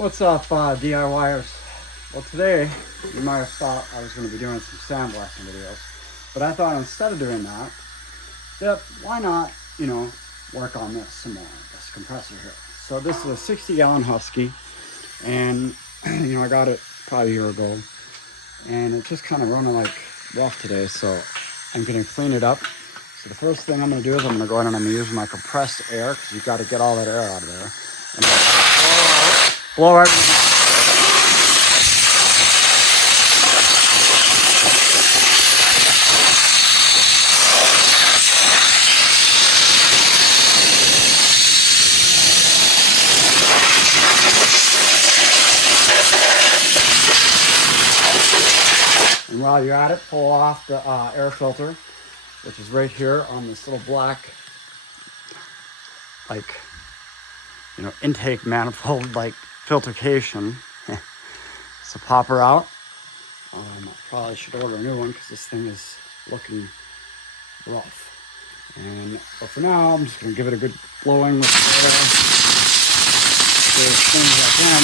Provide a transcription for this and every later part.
What's up, DIYers? Well, today you might have thought I was going to be doing some sandblasting videos, but I thought instead of doing that, why not, work on this some more, this compressor here. So this is a 60-gallon Husky, and I got it probably a year ago, and it's just kind of running like rough today, so I'm going to clean it up. So the first thing I'm going to do is I'm going to go in and I'm going to use my compressed air, because you've got to get all that air out of there, and blow everything out. And while you're at it, pull off the air filter, which is right here on this little black, intake manifold, filtration. So pop her out. I probably should order a new one because this thing is looking rough. But for now, I'm just going to give it a good blowing with the air. Get it as clean as I can.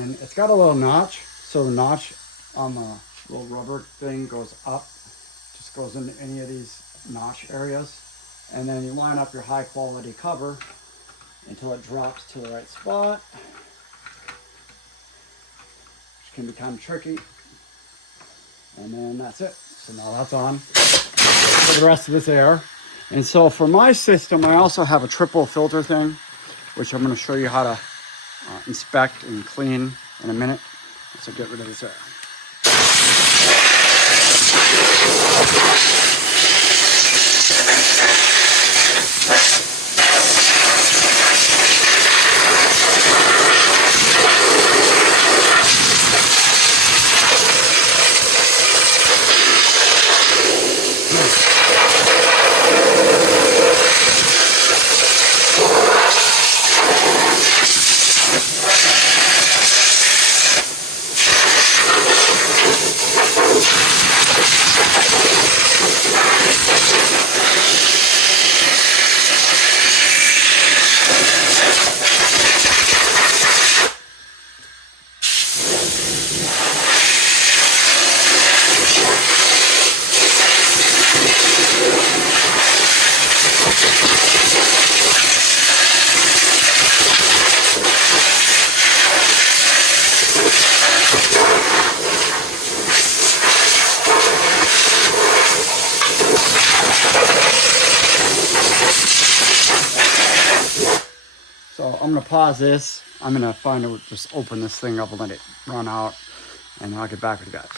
And it's got a little notch, so the notch on the little rubber thing goes up, just goes into any of these notch areas. And then you line up your high quality cover until it drops to the right spot, which can be kind of tricky. And then that's it. So now that's on for the rest of this air. And so for my system, I also have a triple filter thing, which I'm going to show you how to inspect and clean in a minute. So get rid of this air. So I'm going to pause this. I'm going to just open this thing up and let it run out, and I'll get back with you guys.